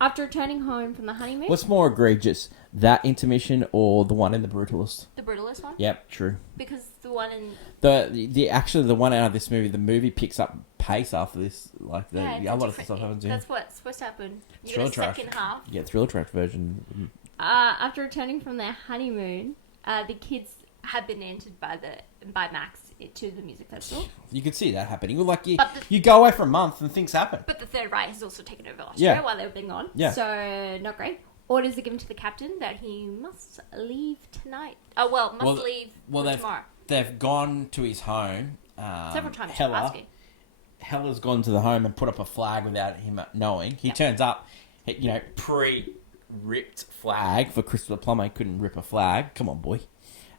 After returning home from the honeymoon. What's more egregious, that intermission or the one in The Brutalist? The brutalist one. Yep, true. Because the one in. The one out of this movie, the movie picks up pace after this. Like It's a lot of different- stuff happens. Yeah. That's what's supposed to happen. You Thriller get a trash. second half. You get Thriller Track version. After returning from their honeymoon, the kids have been entered by Max to the music festival. You could see that happening. Like But you go away for a month and things happen. But the Third Reich has also taken over Austria Yeah. while they've been gone. Yeah. So, not great. Orders are given to the captain that he must leave tonight. Leave tomorrow. They've gone to his home. Several times Hella, asking. Hella's gone to the home and put up a flag without him knowing. He turns up, pre-ripped flag for Christopher Plummer. He couldn't rip a flag. Come on, boy.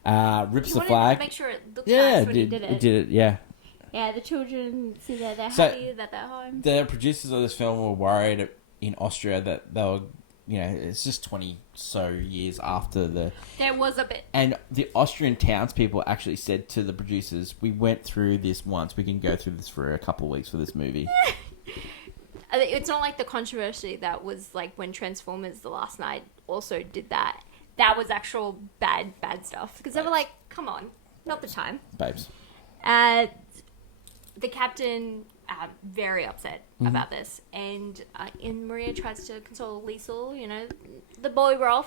Rips He the wanted flag. to make sure it looked Yeah, nice when he did it. Yeah. Yeah, the children see that they're So- happy that they're home. The producers of this film were worried in Austria that they were, it's just 20 so years after the... There was a bit. And the Austrian townspeople actually said to the producers, we went through this once, we can go through this for a couple of weeks for this movie. It's not like the controversy that was like when Transformers The Last Night also did that. That was actual bad stuff. Because they were like, come on, not the time. Babes. The captain, very upset about this. And Maria tries to console Liesel, the boy Rolf,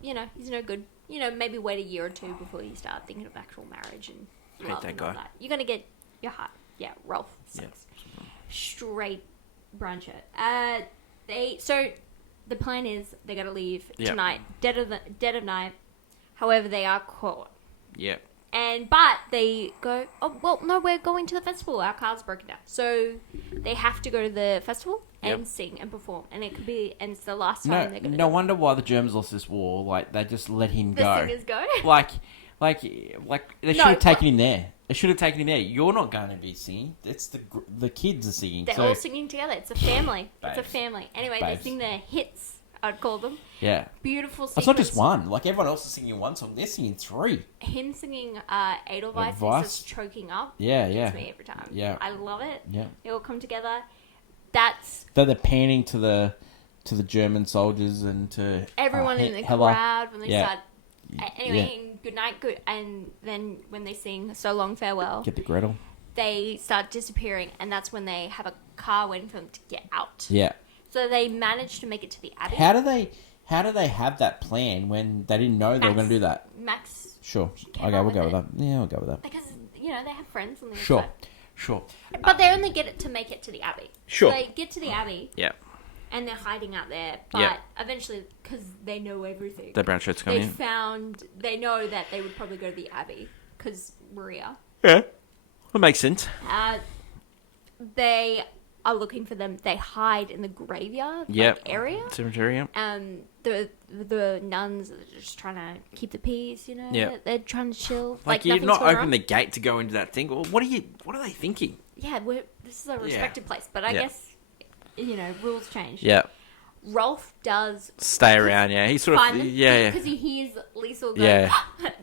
he's no good. Maybe wait a year or two before you start thinking of actual marriage and Hate love that and all guy. that. You're going to get your heart. Yeah, Rolf sucks. Yeah. Straight brown shirt. So the plan is they got to leave Yep. tonight, dead of night. However, they are caught. Yeah. But they go, oh, well, no, we're going to the festival. Our car's broken down. So they have to go to the festival and Yep. sing and perform. And it's the last time No, they're going to no wonder why the Germans lost this war. Like, they just let him the go. singers go. Like they should No, have taken him there. They should have taken him there. You're not going to be singing. It's the kids are singing. They're so, all singing together. It's a family. It's a Babes. family. Anyway, Babes. they sing their hits, I'd call them. yeah. Beautiful sequence. It's not just one. Like, everyone else is singing one song. They're singing three. Him singing Edelweiss is Edelweiss? just choking up. Yeah, Gets yeah. me every time. Yeah. I love it. Yeah. They all come together. That's They're panning to the German soldiers and to everyone in the Hella. crowd when they Yeah. start. Anyway, good night, good. And then when they sing "So Long Farewell," Get the Gretel. they start disappearing, and that's when they have a car waiting for them to get out. Yeah. So they manage to make it to the Abbey. How do they have that plan when they didn't know they were going to do that? Max, Sure. came Okay, up we'll go with with that. Yeah, we'll go with that. because they have friends on the Sure. inside. Sure. But they only get it to make it to the Abbey. Sure. So they get to the Abbey, Yeah. and they're hiding out there. But Yeah. eventually, because they know everything, The brown shirts coming in. they know that they would probably go to the Abbey because Maria. Yeah. That makes sense. They are looking for them. They hide in the graveyard area. Cemetery, yep. The nuns are just trying to keep the peace, you know? Yeah. They're trying to chill. Like you've not opened the gate to go into that thing. Well, what are they thinking? Yeah, this is a respected place. But I guess, rules change. Yeah. Rolf does stay around, yeah. He sort of, because he hears Liesel go,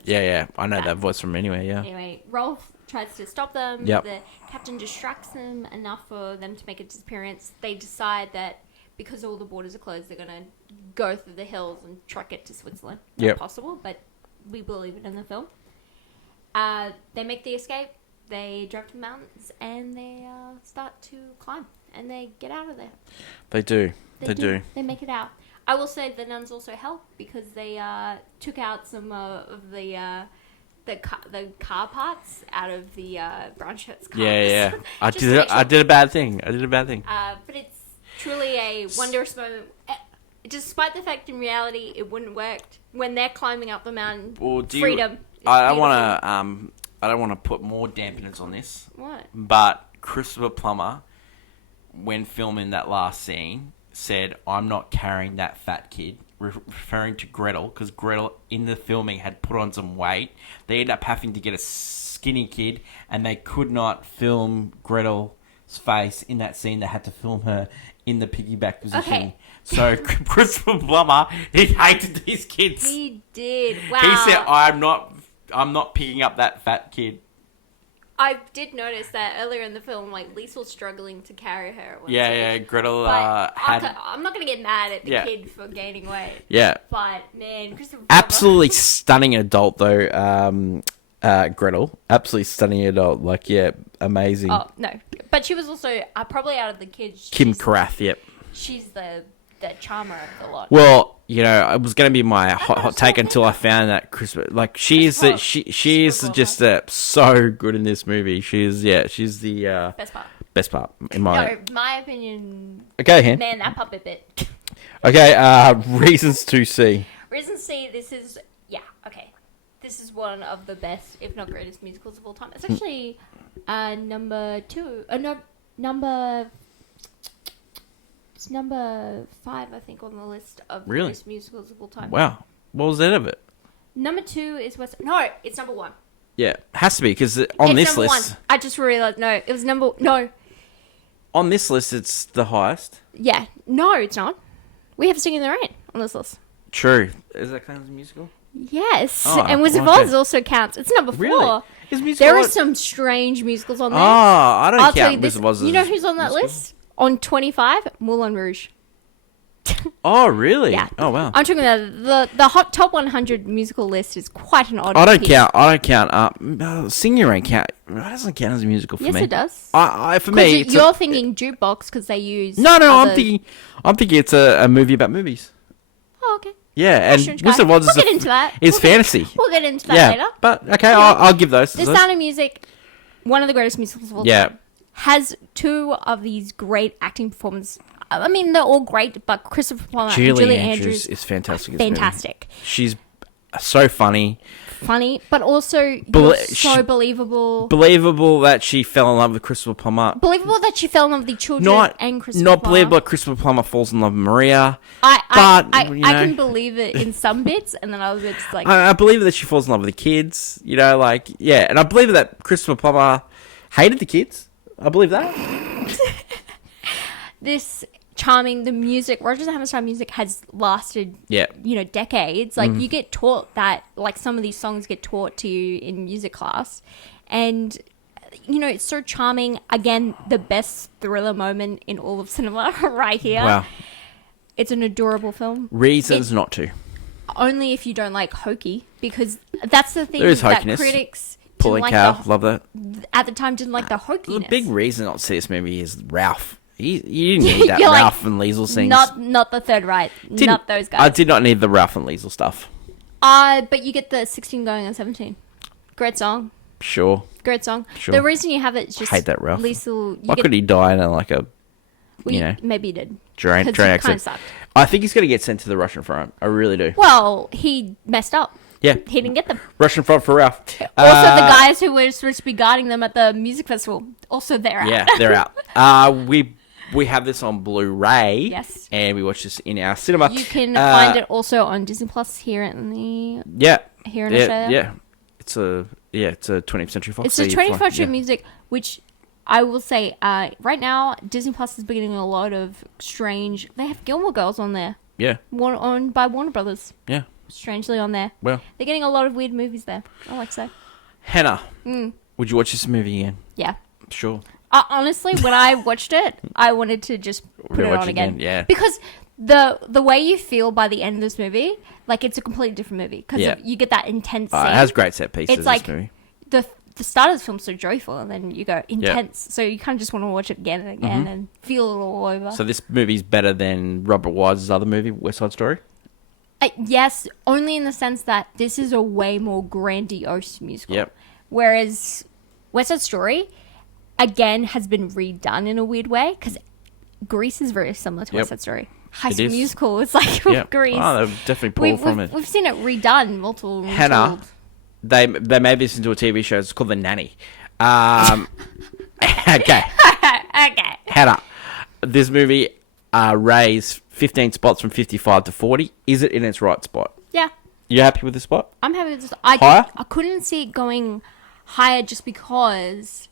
yeah. I know that voice from anywhere, yeah. Anyway, Rolf tries to stop them. Yep. The captain distracts them enough for them to make a disappearance. They decide that because all the borders are closed, they're going to go through the hills and truck it to Switzerland. Not possible, but we believe it in the film. They make the escape. They drive to the mountains and they start to climb. And they get out of there. They do. They do. They make it out. I will say the nuns also help because they took out some of the car parts out of the brown shirts cars. Yeah. I did a bad thing. But it's truly a wondrous moment. Despite the fact in reality it wouldn't work when they're climbing up the mountain. Well, freedom. I don't want to put more dampeners on this. What? But Christopher Plummer, when filming that last scene, said, "I'm not carrying that fat kid," referring to Gretel, because Gretel in the filming had put on some weight. They ended up having to get a skinny kid, and they could not film Gretel's face in that scene. They had to film her in the piggyback position. Okay. So Christopher Plummer, he hated these kids. He did. Wow. He said, I'm not picking up that fat kid. I did notice that earlier in the film, like, Liesel's struggling to carry her. Yeah, Gretel I'm not going to get mad at the kid for gaining weight. Yeah. But, man, Christopher absolutely stunning adult, though, Gretel. Absolutely stunning adult. Like, amazing. Oh, no. But she was also, probably out of the kids... Kim Carath, yep. She's the charmer of the lot. Well, it was going to be my hot take until I found that Christmas. Like she is just so good in this movie. She's the best part in my opinion. Okay, Han. Man, that puppet bit. Okay, reasons to see. Reasons to see. This is This is one of the best, if not greatest, musicals of all time. It's actually number 2. It's number 5, I think, on the list of greatest musicals of all time. Wow. What was that of it? Number 2 is West... No, it's number 1. Yeah, has to be, because on this list... 1. I just realised, no, it was number... No. On this list, it's the highest. Yeah. No, it's not. We have Singing in the Rain on this list. True. Is that kind of a musical? Yes. And Wizard of Oz also counts. It's number 4. Really? There are some strange musicals on there. I don't count Wizard of Oz. You know who's on that list? On 25, Moulin Rouge. Oh, really? Yeah. Oh, wow. I'm talking about the hot top 100 musical list is quite an odd. I don't count. Singing Rain count. It doesn't count as a musical for me. Yes, it does. For me, you're thinking jukebox because they use. No. I'm thinking it's a movie about movies. Oh, okay. Yeah, and Wizard of Oz we'll get into that. It's fantasy. We'll get into that later. But okay, I'll give those. The Sound of Music, one of the greatest musicals of all time. Has 2 of these great acting performances. I mean, they're all great, but Christopher Plummer and Julie Andrews is fantastic. Fantastic. She's so funny. But also so believable. Believable that she fell in love with Christopher Plummer. Believable that she fell in love with the children and Christopher Plummer. Not believable that Christopher Plummer falls in love with Maria. I can believe it in some bits, and then other bits like... I believe that she falls in love with the kids. And I believe that Christopher Plummer hated the kids. I believe that. This the music, Rodgers and Hammerstein music has lasted, decades. Like, you get taught that, like, some of these songs get taught to you in music class. And, it's so charming. Again, the best thriller moment in all of cinema right here. Wow. It's an adorable film. Reasons not to. Only if you don't like hokey, because that's the thing that hokiness. Critics... Pulling cow, love that. At the time, didn't like the hokiness. The big reason not to see this movie is Ralph. You didn't need that Ralph and Liesel things. Not the Third Reich. Not those guys. I did not need the Ralph and Liesel stuff. But you get the 16 going on 17. Great song. Sure. Great song. Sure. The reason you have it is just... hate that Ralph. Liesel... Why could he die in Maybe he did. Train accident. I think he's going to get sent to the Russian front. I really do. Well, he messed up. Yeah. He didn't get them. Russian front for Ralph. Also, the guys who were supposed to be guarding them at the music festival, also they're out. Yeah, they're out. We have this on Blu-ray. Yes. And we watch this in our cinema. You can find it also on Disney Plus here in Australia. Yeah. It's a 20th Century Fox. It's a 20th Century Music, which I will say, right now, Disney Plus is beginning a lot of strange... They have Gilmore Girls on there. Yeah. Owned by Warner Brothers. Yeah. Strangely on there. Well. They're getting a lot of weird movies there, I like to say. Hannah, would you watch this movie again? Yeah. Sure. Honestly, when I watched it, I wanted to just put it on again. Yeah. Because the way you feel by the end of this movie, like, it's a completely different movie. Because you get that intense scene. It has great set pieces, it's like this movie. The start of the film's so joyful, and then you go intense. So you kind of just want to watch it again and again and feel it all over. So this movie's better than Robert Wise's other movie, West Side Story? Yes, only in the sense that this is a way more grandiose musical. Yep. Whereas West Side Story, again, has been redone in a weird way, because Grease is very similar to West Side Story. High School Musical is like Grease. Oh, they've definitely pulled from it. We've seen it redone multiple times. Hannah, they made this into a TV show. It's called The Nanny. Okay. Okay. Hannah, this movie raised 15 spots from 55 to 40. Is it in its right spot? Yeah. You happy with the spot? I'm happy with this. Higher? I couldn't see it going higher just because...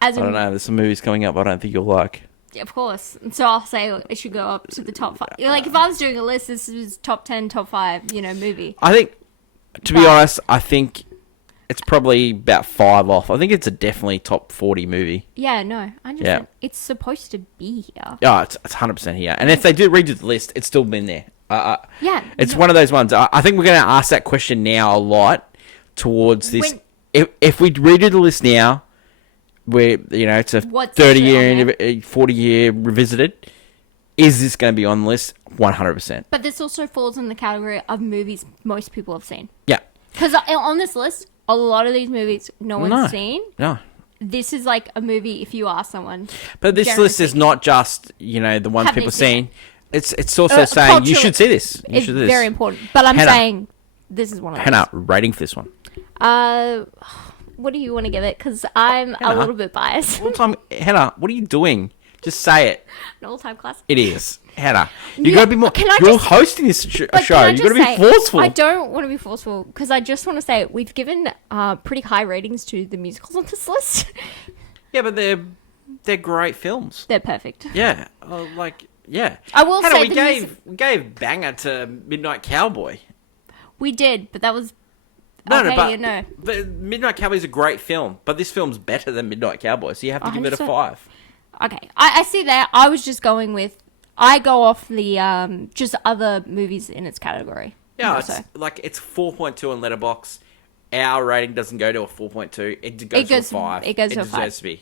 I don't know. There's some movies coming up I don't think you'll like. Yeah, of course. And so I'll say it should go up to the top 5. Like, if I was doing a list, this is top 10, top 5, movie. I think, to be honest, I think it's probably about 5 off. I think it's a definitely top 40 movie. Yeah, no. I understand. Yeah. It's supposed to be here. Yeah, it's 100% here. And if they do redo the list, it's still been there. Yeah. It's one of those ones. I think we're going to ask that question now a lot towards this. If we redo the list now, where it's a 30-year, 40-year revisited, is this going to be on the list? 100%. But this also falls in the category of movies most people have seen. Yeah. Because on this list, a lot of these movies no one's seen. No. This is like a movie if you ask someone. But this list is not just, the ones people have seen. It's also saying you should see this. It's very important. But I'm saying this is one of those. Hannah, rating for this one. What do you want to give it? Because I'm a little bit biased. Hannah, what are you doing? Just say it. An all-time classic. It is. Hannah, you got to be more... You're hosting this show. You got to be forceful. I don't want to be forceful, because I just want to say we've given pretty high ratings to the musicals on this list. Yeah, but they're great films. They're perfect. Yeah. Yeah. I will say we gave Banger to Midnight Cowboy. We did, but that was... But Midnight Cowboy is a great film, but this film's better than Midnight Cowboy, so you have to give it a 5. Okay, I see that. I was just going with... I go off the just other movies in its category. Yeah, it's 4.2 on Letterboxd. Our rating doesn't go to a 4.2. It goes to a 5. It goes to a 5. Deserves to be.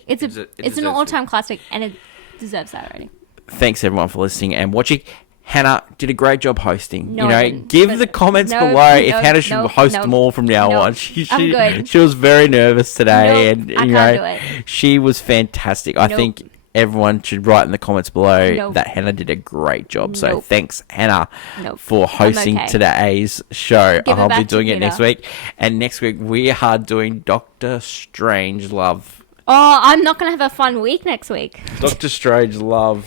It's an all-time classic, and it deserves that rating. Thanks, everyone, for listening and watching. Hannah did a great job hosting. No, give the comments below if Hannah should host them all from now on. She was very nervous today, and I can't do it. She was fantastic. I think everyone should write in the comments below that Hannah did a great job. So thanks, Hannah, for hosting today's show. I'll be doing it next week, and next week we are doing Doctor Strangelove. Oh, I'm not going to have a fun week next week. Doctor Strangelove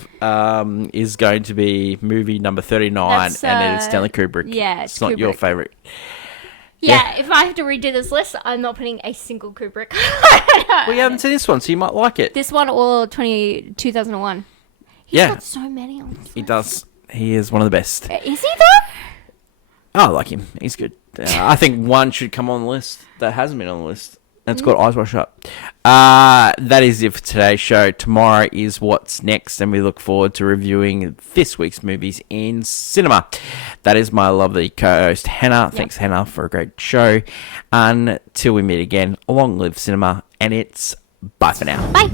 is going to be movie number 39, and it's Stanley Kubrick. Yeah, it's not your favourite. Yeah, if I have to redo this list, I'm not putting a single Kubrick. Well, you haven't seen this one, so you might like it. This one or 2001. He's got so many on this list. He does. He is one of the best. Is he, though? I like him. He's good. I think one should come on the list that hasn't been on the list. It's called Eyes Wide Shut. That is it for today's show. Tomorrow is What's Next, and we look forward to reviewing this week's movies in cinema. That is my lovely co-host, Hannah. Yep. Thanks, Hannah, for a great show. Until we meet again, long live cinema, and it's bye for now. Bye.